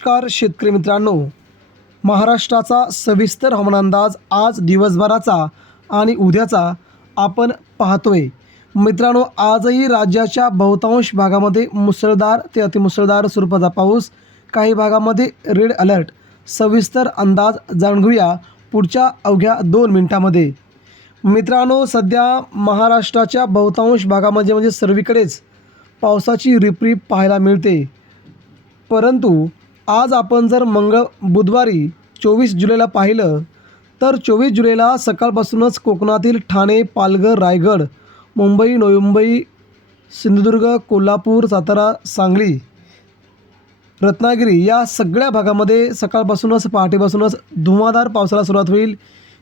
नमस्कार शेतकरी मित्रांनो. महाराष्ट्राचा सविस्तर हवामान अंदाज आज दिवसभराचा आणि उद्याचा आपण पाहतोय. मित्रांनो आजही राज्याच्या बहुतांश भागामध्ये मुसळधार ते अतिमुसळधार स्वरूपाचा पाऊस काही भागामध्ये रेड अलर्ट. सविस्तर अंदाज जाणून घेऊया पुढच्या अवघ्या दोन मिनिटामध्ये. मित्रांनो सध्या महाराष्ट्राच्या बहुतांश भागामध्ये म्हणजे सर्वीकडेच पावसाची रिपरीप पाहायला मिळते. परंतु आज आपण जर मंगळ बुधवारी चोवीस जुलैला पाहिलं तर चोवीस जुलैला सकाळपासूनच कोकणातील ठाणे पालघर रायगड मुंबई नवी मुंबई सिंधुदुर्ग कोल्हापूर सातारा सांगली रत्नागिरी या सगळ्या भागामध्ये सकाळपासूनच पहाटेपासूनच धुवाधार पावसाला सुरुवात होईल.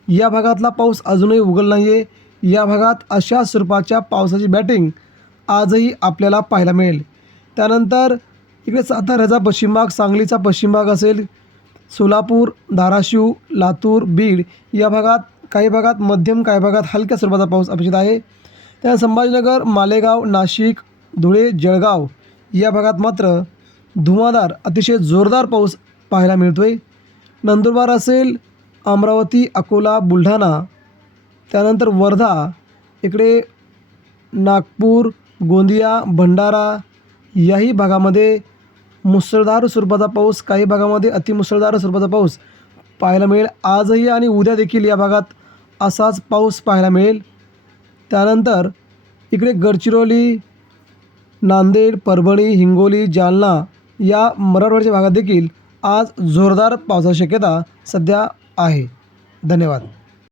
या भागातला पाऊस अजूनही उघडला नाही आहे या भागात अशा स्वरूपाच्या पावसाची बॅटिंग आजही आपल्याला पाहायला मिळेल. त्यानंतर इकडे साताऱ्याचा पश्चिम भाग सांगलीचा पश्चिम भाग असेल सोलापूर धाराशिव लातूर बीड या भागात काही भागात मध्यम काही भागात हलक्या स्वरूपाचा पाऊस अपेक्षित आहे. त्या संभाजीनगर मालेगाव नाशिक धुळे जळगाव या भागात मात्र धुवाधार अतिशय जोरदार पाऊस पाहायला मिळतो आहे नंदुरबार असेल अमरावती अकोला बुलढाणा त्यानंतर वर्धा इकडे नागपूर गोंदिया भंडारा याही भागामध्ये मुसळधार स्वरूपाचा पाऊस काही भागामध्ये अतिमुसळधार स्वरूपाचा पाऊस पाहायला मिळेल. आजही आणि उद्या देखील या भागात असाच पाऊस पाहायला मिळेल. त्यानंतर इकडे गडचिरोली नांदेड परभणी हिंगोली जालना या मराठवाड्याच्या भागात देखील आज जोरदार पावसाची शक्यता सध्या आहे. धन्यवाद.